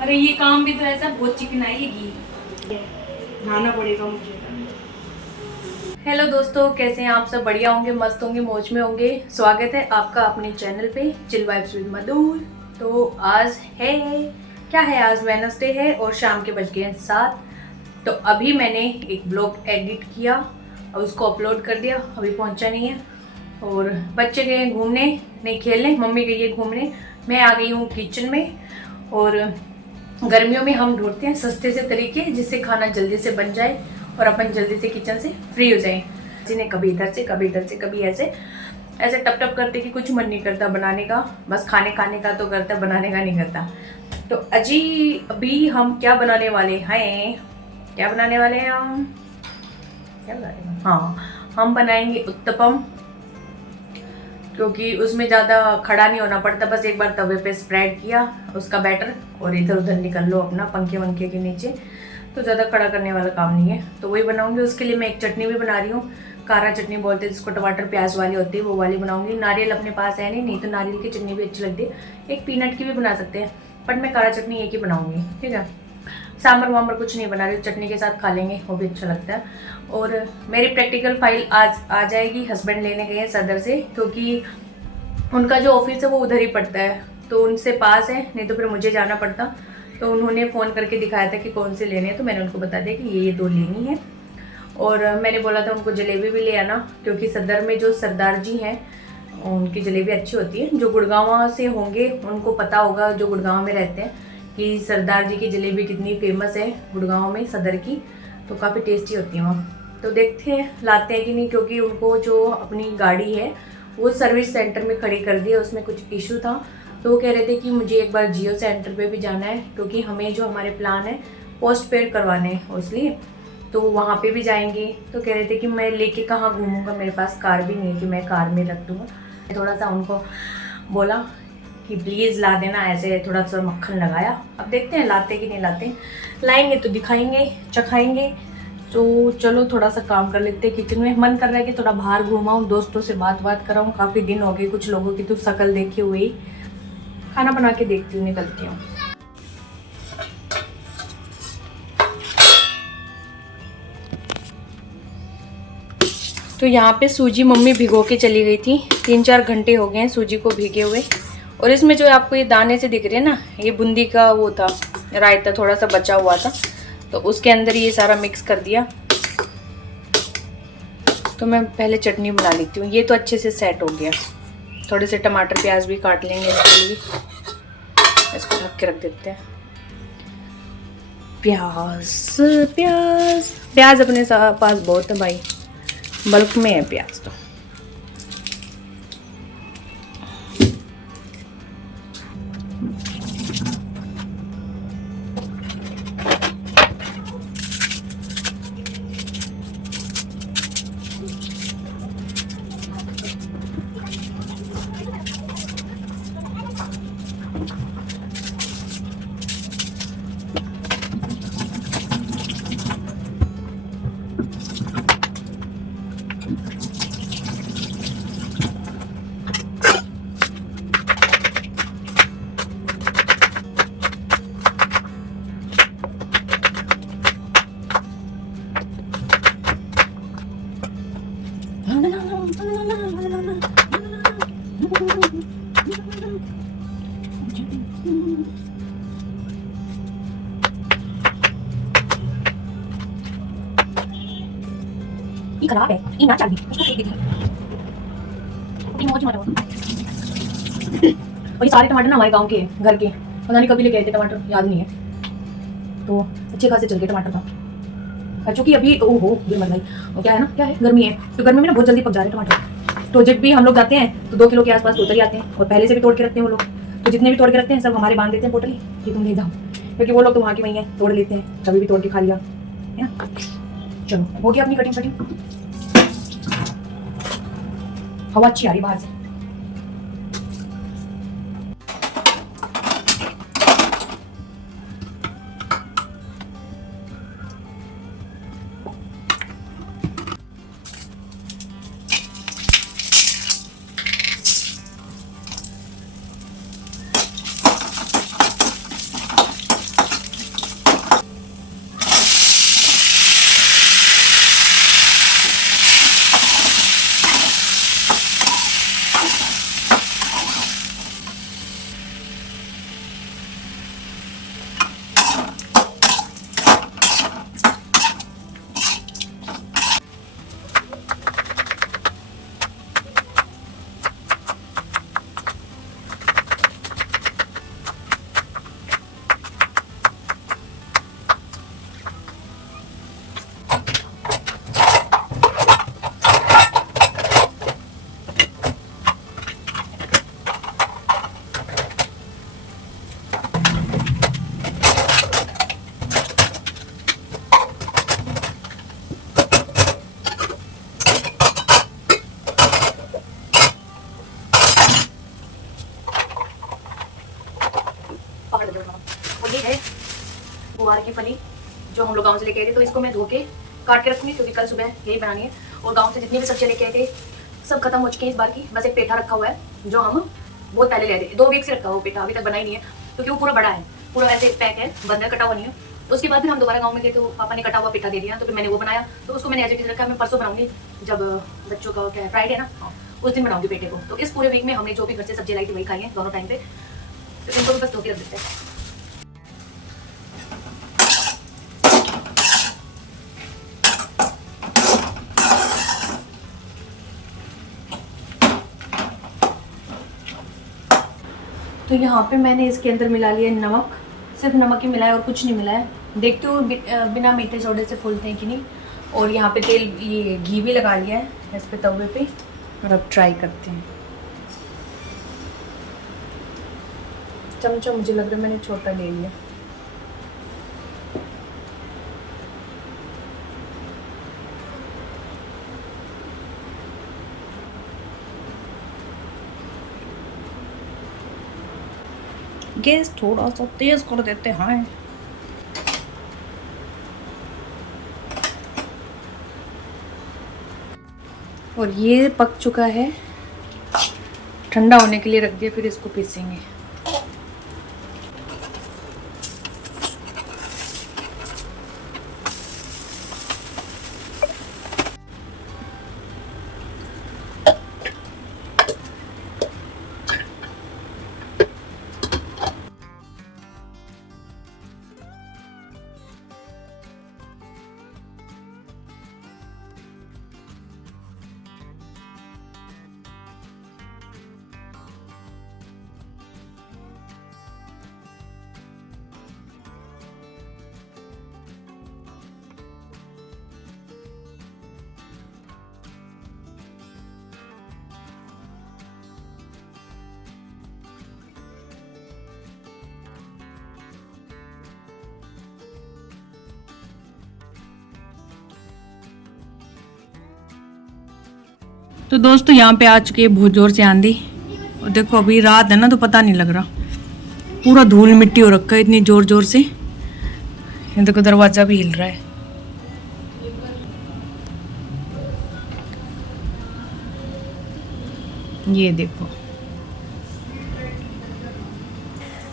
अरे ये काम भी तो ऐसा बहुत चिकनाई नहाना पड़ेगा मुझे। हेलो दोस्तों, कैसे हैं आप सब? बढ़िया होंगे, मस्त होंगे, मौज में होंगे। स्वागत है आपका अपने चैनल पे चिल वाइब्स विद मधु। तो आज है, क्या है, आज वेडनेसडे है और शाम के बज गए हैं 7। तो अभी मैंने एक ब्लॉग एडिट किया और उसको अपलोड कर दिया, अभी पहुंचा नहीं है। और बच्चे गए हैं घूमने, नहीं खेलने, मम्मी गई है घूमने, मैं आ गई हूँ किचन में। और गर्मियों में हम ढूंढते हैं सस्ते से तरीके जिससे खाना जल्दी से बन जाए और अपन जल्दी से किचन से फ्री हो जाएं। जिन्हें कभी इधर से कभी इधर से कभी ऐसे ऐसे टप टप करते कि कुछ मन नहीं करता बनाने का, बस खाने खाने का तो करता, बनाने का नहीं करता। तो अभी हम क्या बनाने वाले हैं, क्या बनाने वाले हैं हम, क्या बना रहे हैं? हाँ, हम बनाएंगे उत्तपम, क्योंकि उसमें ज़्यादा खड़ा नहीं होना पड़ता, बस एक बार तवे पे स्प्रेड किया उसका बैटर और इधर उधर निकल लो अपना पंखे वंखे के नीचे, तो ज़्यादा खड़ा करने वाला काम नहीं है। तो वही बनाऊंगी। उसके लिए मैं एक चटनी भी बना रही हूँ, कारा चटनी बोलते हैं जिसको, टमाटर प्याज वाली होती है, वो वाली बनाऊंगी। नारियल अपने पास है नहीं तो नारियल की चटनी भी अच्छी लगती है, एक पीनट की भी बना सकते हैं, बट मैं कारा चटनी एक ही बनाऊंगी, ठीक है। सांभर वाम्बर कुछ नहीं बना रही, चटनी के साथ खा लेंगे, वो भी अच्छा लगता है। और मेरी प्रैक्टिकल फाइल आज आ जाएगी, हस्बैंड लेने गए हैं सदर से, क्योंकि उनका जो ऑफिस है वो उधर ही पड़ता है, तो उनसे पास है, नहीं तो फिर मुझे जाना पड़ता। तो उन्होंने फ़ोन करके दिखाया था कि कौन से लेने हैं, तो मैंने उनको बता दिया कि ये दो लेनी है। और मैंने बोला था उनको जलेबी भी ले आना, क्योंकि सदर में जो सरदार जी हैं उनकी जलेबी अच्छी होती है। जो गुड़गांव से होंगे उनको पता होगा, जो गुड़गांव में रहते हैं, कि सरदार जी की जलेबी कितनी फेमस है गुड़गांव में, सदर की, तो काफ़ी टेस्टी होती है वहाँ। तो देखते हैं लाते हैं कि नहीं, क्योंकि उनको जो अपनी गाड़ी है वो सर्विस सेंटर में खड़ी कर दी है, उसमें कुछ इशू था। तो वो कह रहे थे कि मुझे एक बार जियो सेंटर पे भी जाना है, क्योंकि हमें जो हमारे प्लान है पोस्ट पेड करवाने हैं, इसलिए तो वहाँ पे भी जाएंगे। तो कह रहे थे कि मैं लेके कहाँ घूमूंगा, मेरे पास कार भी नहीं है कि मैं कार में रख दूँगा। थोड़ा सा उनको बोला कि प्लीज़ ला देना, ऐसे थोड़ा सा मक्खन लगाया। अब देखते हैं लाते कि नहीं लाते, लाएंगे तो दिखाएंगे, चखाएंगे। तो चलो थोड़ा सा काम कर लेते हैं किचन में। मन कर रहा है कि थोड़ा बाहर घूमाऊँ, दोस्तों से बात कराऊँ, काफ़ी दिन हो गए, कुछ लोगों की तो शक्ल देखी हुई। खाना बना के देखती हूँ, निकलती हूँ। तो यहाँ पे सूजी मम्मी भिगो के चली गई थी, 3-4 घंटे हो गए हैं सूजी को भीगे हुए। और इसमें जो आपको ये दाने से दिख रहे हैं ना, ये बूंदी का वो था, रायता थोड़ा सा बचा हुआ था, तो उसके अंदर ये सारा मिक्स कर दिया। तो मैं पहले चटनी बना लेती हूँ, ये तो अच्छे से सेट हो गया। थोड़े से टमाटर प्याज भी काट लेंगे इसके लिए, इसको ढक के रख देते हैं। प्याज प्याज प्याज अपने पास बहुत है भाई, बल्क में है प्याज तो। ये खराब है, ये ना चाहिए, उसको फेंक देती हूँ। और ये सारे टमाटर ना हमारे गांव के घर के, पता नहीं कभी लेके आए थे टमाटर, याद नहीं है। तो अच्छे खासे चल गए टमाटर का, चूंकि अभी ओहो मत भाई, वो क्या है ना, क्या है, गर्मी है, तो गर्मी में ना बहुत जल्दी पक जा रहे हैं टमाटर। तो जब भी हम लोग जाते हैं तो 2 किलो के आसपास तो उतर ही आते हैं, और पहले से भी तोड़ के रखते हैं वो लोग। तो जितने भी तोड़ के रखते हैं सब हमारे बांध देते हैं पोटली कि तुम ले जाओ, क्योंकि वो लोग तो वहाँ के वहीं है, तोड़ लेते हैं, कभी भी तोड़ के खा लिया है ना। चलो हो गया अपनी कटिंग शटिंग, हवा अच्छी आ रही बाहर से। पकड़ दो। और ये है गुवार की फली जो हम लोग गाँव से लेके आए थे, तो इसको मैं धो के काट के रखूँगी क्योंकि कल सुबह यही बनानी है। और गाँव से जितनी भी सब्जियाँ लेके आए थे सब खत्म हो चुके हैं इस बार की। बस एक पेठा रखा हुआ है जो हम बहुत पहले ले आए थे, 2 वीक से रखा हुआ पेठा, अभी तक बना ही नहीं है क्योंकि वो पूरा बड़ा है, पूरा ऐसे पैक है, बंद है, कटा हुआ नहीं है। उसके बाद फिर हम दोबारा गाँव में गए तो पापा ने कटा हुआ पेठा दे दिया, तो फिर मैंने वो बनाया, तो उसको मैंने एज इट इज रखा। मैं परसों बनाऊंगी जब बच्चों का क्या है फ्राइडे है ना, उस दिन बनाऊंगी पेठे को। तो इस पूरे वीक में हमने जो भी घर से सब्जी लाई थी वही खाई है दोनों टाइम पे, तो इनको भी बस धो के रख देते हैं। तो यहाँ पे मैंने इसके अंदर मिला लिया नमक, सिर्फ नमक ही मिलाया और कुछ नहीं मिलाया। देखते हो बिना मीठे सोडे से फूलते हैं कि नहीं। और यहाँ पे तेल, ये घी भी लगा लिया है इस पे तवे पे, और अब ट्राई करते हैं। चमचा मुझे लग रहा है मैंने छोटा ले लिया। गैस थोड़ा सा तेज कर देते हैं। और ये पक चुका है, ठंडा होने के लिए रख दिया, फिर इसको पीसेंगे। तो दोस्तों यहाँ पे आ चुकी है बहुत जोर से आंधी, और देखो अभी रात है ना तो पता नहीं लग रहा, पूरा धूल मिट्टी हो रखा है इतनी जोर जोर से। ये देखो दरवाजा भी हिल रहा है। ये देखो,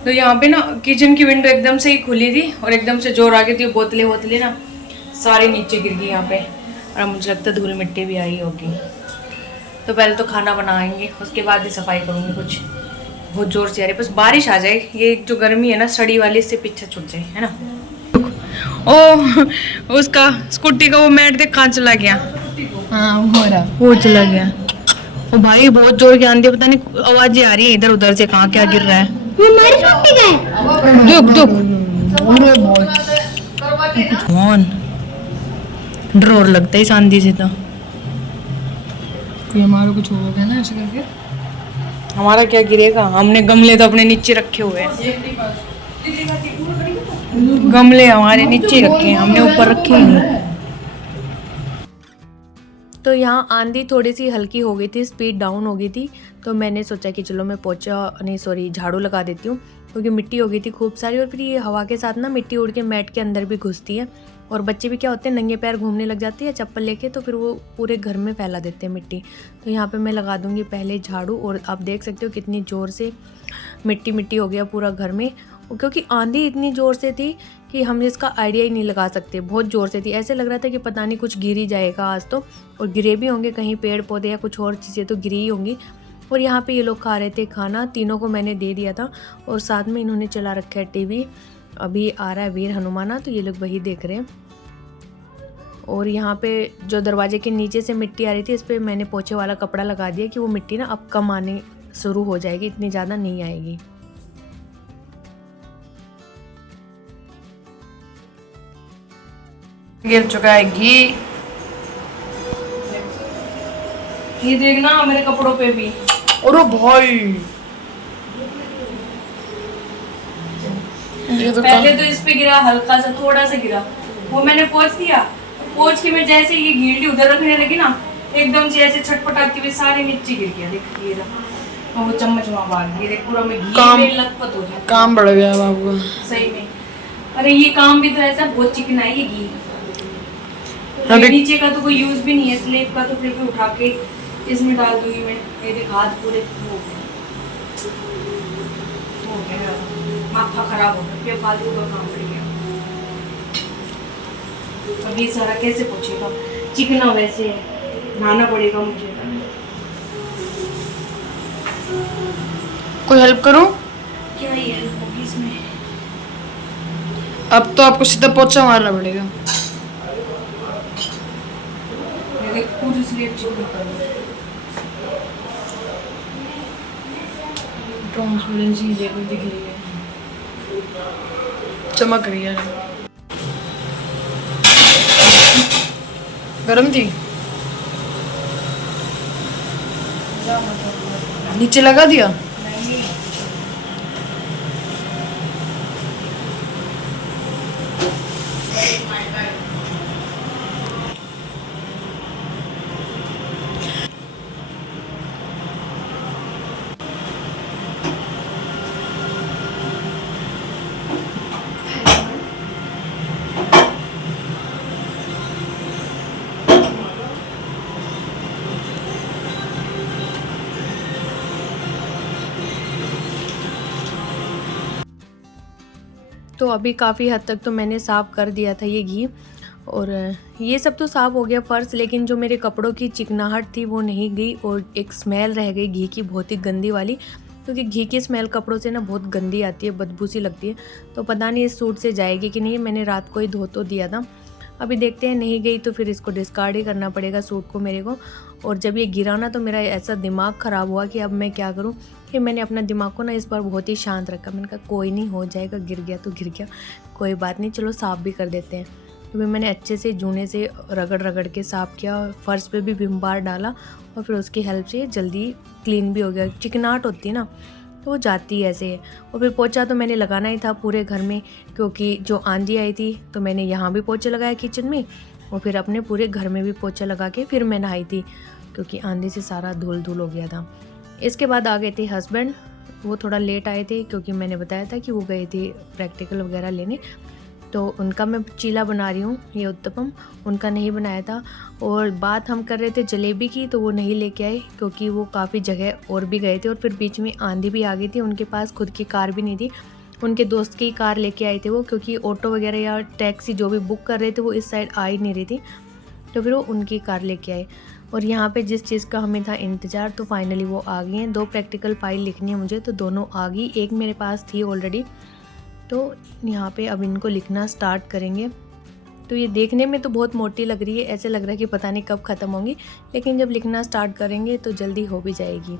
तो यहाँ पे ना किचन की विंडो एकदम से ही खुली थी और एकदम से जोर आ गई थी, बोतलें बोतलें ना सारी नीचे गिर गई यहाँ पे, और मुझे लगता है धूल मिट्टी भी आई होगी। तो पहले तो खाना बनाएंगे, उसके बाद ही सफाई करूँगी। कुछ बहुत ज़ोर से आ रही, बस बारिश आ जाए, ये जो गर्मी है ना सड़ी वाली, इससे पीछे छूट जाए, है ना। ओ उसका स्कूटी का वो मैट देख कहाँ चला गया। हाँ वो चला गया। ओ भाई बहुत जोर की आंधी, पता नहीं आवाज़ें आ रही है इधर उधर से, कहाँ क्या गिर रहा है। दुख दुख कौन डर लगता है इस आंधी से। तो हमारा कुछ हो गया ना ऐसे करके। हमारा क्या गिरेगा, हमने गमले तो अपने नीचे रखे हुए हैं, गमले हमारे नीचे रखे हैं, हमने ऊपर रखे ही नहीं। तो यहाँ आंधी थोड़ी सी हल्की हो गई थी, स्पीड डाउन हो गई थी, तो मैंने सोचा कि चलो मैं झाड़ू लगा देती हूँ, क्योंकि मिट्टी हो गई थी खूब सारी, और फिर ये हवा के साथ ना मिट्टी उड़ के मैट के अंदर भी घुसती है, और बच्चे भी क्या होते हैं नंगे पैर घूमने लग जाते हैं चप्पल लेके, तो फिर वो पूरे घर में फैला देते हैं मिट्टी। तो यहाँ पे मैं लगा दूँगी पहले झाड़ू, और आप देख सकते हो कितनी ज़ोर से मिट्टी मिट्टी हो गया पूरा घर में, क्योंकि आंधी इतनी ज़ोर से थी कि हम इसका आइडिया ही नहीं लगा सकते, बहुत ज़ोर से थी। ऐसे लग रहा था कि पता नहीं कुछ गिर ही जाएगा आज तो, और गिरे भी होंगे कहीं पेड़ पौधे या कुछ और चीज़ें तो गिरी ही होंगी। और यहाँ पे ये लोग खा रहे थे खाना, तीनों को मैंने दे दिया था, और साथ में इन्होंने चला रखा है टीवी। अभी आ रहा है वीर हनुमाना, तो ये लोग वही देख रहे हैं। और यहाँ पे जो दरवाजे के नीचे से मिट्टी आ रही थी, इस पर मैंने पोछे वाला कपड़ा लगा दिया कि वो मिट्टी ना अब कम आने शुरू हो जाएगी, इतनी ज़्यादा नहीं आएगी। गिर चुका है घी, ये देखना मेरे कपड़ों पे भी। और भाई पहले तो इस पे गिरा, हल्का सा थोड़ा सा गिरा, वो मैंने पोंछ दिया, पोंछ के मैं जैसे ये घी उधर रखने लगी ना, एकदम से ऐसे छटपटाती हुई सारे नीचे गिर गया। देखिए और वो चम्मच वहाँ भाग गई, देख पूरा में घी काम- में लथपथ हो जाए। काम बढ़ गया बाबू का। सही में। अरे ये काम भी तो ऐसा बहुत चिकना है ये घी। अभी- नीचे का तो कोई यूज भी नहीं है, स्लेब का तो फिर भी उठा के इसमें डाल दूंगी मैं। मेरे हाथ पूरे हो गया, माथा खराब हो गया, फालतू का काम पड़ गया। अब ये सारा कैसे पोछेगा, चिकना वैसे है, नहाना पड़ेगा मुझे। कोई हेल्प करूं? क्या ही हेल्प होगी इसमें। अब तो आपको सीधा पोछा मारना पड़ेगा। पूरी स्लेब चिकनी कर दो। ट्रांसपेरेंसी देखो दिख रही है, चमक रही है। गरम थी, नीचे लगा दिया। तो अभी काफ़ी हद तक तो मैंने साफ़ कर दिया था ये घी, और ये सब तो साफ़ हो गया फ़र्श, लेकिन जो मेरे कपड़ों की चिकनाहट थी वो नहीं गई, और एक स्मेल रह गई घी की बहुत ही गंदी वाली, क्योंकि घी की स्मेल कपड़ों से ना बहुत गंदी आती है, बदबू सी लगती है। तो पता नहीं इस सूट से जाएगी कि नहीं, मैंने रात को ही धो तो दिया था। अभी देखते हैं, नहीं गई तो फिर इसको डिस्कार्ड ही करना पड़ेगा सूट को मेरे को। और जब ये गिरा ना तो मेरा ऐसा दिमाग ख़राब हुआ कि अब मैं क्या करूं। फिर मैंने अपना दिमाग को ना इस बार बहुत ही शांत रखा। मैंने कहा कोई नहीं, हो जाएगा, गिर गया तो गिर गया, कोई बात नहीं, चलो साफ़ भी कर देते हैं। तो फिर मैंने अच्छे से जूने से रगड़ रगड़ के साफ़ किया, फ़र्श पे भी विम बार डाला, और फिर उसकी हेल्प से जल्दी क्लीन भी हो गया। चिकनाहट होती है ना तो वो जाती है ऐसे। और फिर पोछा तो मैंने लगाना ही था पूरे घर में, क्योंकि जो आंधी आई थी तो मैंने यहाँ भी पोछा लगाया किचन में, और फिर अपने पूरे घर में भी पोछा लगा के फिर मैं नहाई थी, क्योंकि आंधी से सारा धूल धूल हो गया था। इसके बाद आ गए थे हस्बैंड, वो थोड़ा लेट आए थे, क्योंकि मैंने बताया था कि वो गए थे प्रैक्टिकल वगैरह लेने। तो उनका मैं चीला बना रही हूँ, ये उत्तपम उनका नहीं बनाया था। और बात हम कर रहे थे जलेबी की, तो वो नहीं लेके आए, क्योंकि वो काफ़ी जगह और भी गए थे, और फिर बीच में आंधी भी आ गई थी। उनके पास खुद की कार भी नहीं थी, उनके दोस्त की कार लेके आए थे वो, क्योंकि ऑटो वगैरह या टैक्सी जो भी बुक कर रहे थे वो इस साइड आ ही नहीं रही थी, तो फिर वो उनकी कार लेके आए। और यहाँ पे जिस चीज़ का हमें था इंतज़ार, तो फाइनली वो आ गई हैं। 2 प्रैक्टिकल फाइल लिखनी है मुझे, तो दोनों आ गई, एक मेरे पास थी ऑलरेडी। तो यहाँ पे अब इनको लिखना स्टार्ट करेंगे। तो ये देखने में तो बहुत मोटी लग रही है, ऐसे लग रहा है कि पता नहीं कब ख़त्म होंगी, लेकिन जब लिखना स्टार्ट करेंगे तो जल्दी हो भी जाएगी।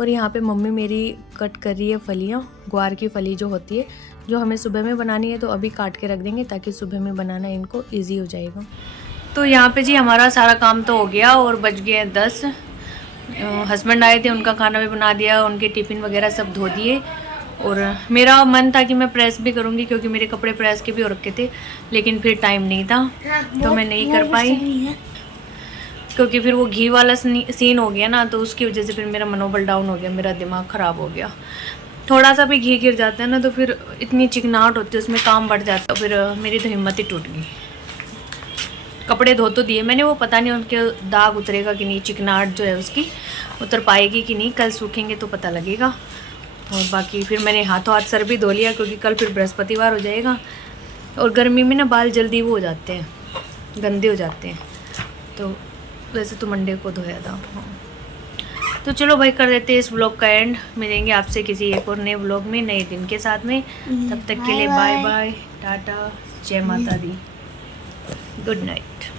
और यहाँ पे मम्मी मेरी कट कर रही है फलियाँ, ग्वार की फली जो होती है, जो हमें सुबह में बनानी है, तो अभी काट के रख देंगे ताकि सुबह में बनाना इनको ईजी हो जाएगा। तो यहाँ पे जी हमारा सारा काम तो हो गया, और बज गए हैं 10। हस्बैंड आए थे, उनका खाना भी बना दिया, उनके टिफ़िन वगैरह सब धो दिए। और मेरा मन था कि मैं प्रेस भी करूँगी, क्योंकि मेरे कपड़े प्रेस के भी हो रखे थे, लेकिन फिर टाइम नहीं था तो मैं नहीं कर पाई, क्योंकि फिर वो घी वाला सीन हो गया ना, तो उसकी वजह से फिर मेरा मनोबल डाउन हो गया, मेरा दिमाग ख़राब हो गया। थोड़ा सा भी घी गिर जाता है ना तो फिर इतनी चिकनाहट होती है, उसमें काम बढ़ जाता है, फिर मेरी तो हिम्मत ही टूट गई। कपड़े धो तो दिए मैंने, वो पता नहीं उनके दाग उतरेगा कि नहीं, चिकनाहट जो है उसकी उतर पाएगी कि नहीं, कल सूखेंगे तो पता लगेगा। और बाकी फिर मैंने हाथों हाथ सर भी धो लिया, क्योंकि कल फिर बृहस्पतिवार हो जाएगा, और गर्मी में ना बाल जल्दी वो हो जाते हैं, गंदे हो जाते हैं। तो वैसे तो मंडे को धोया था। तो चलो भाई कर देते हैं इस व्लॉग का एंड। मिलेंगे आपसे किसी एक और नए व्लॉग में, नए दिन के साथ में। तब तक के लिए बाय बाय, टाटा, जय माता दी, गुड नाइट।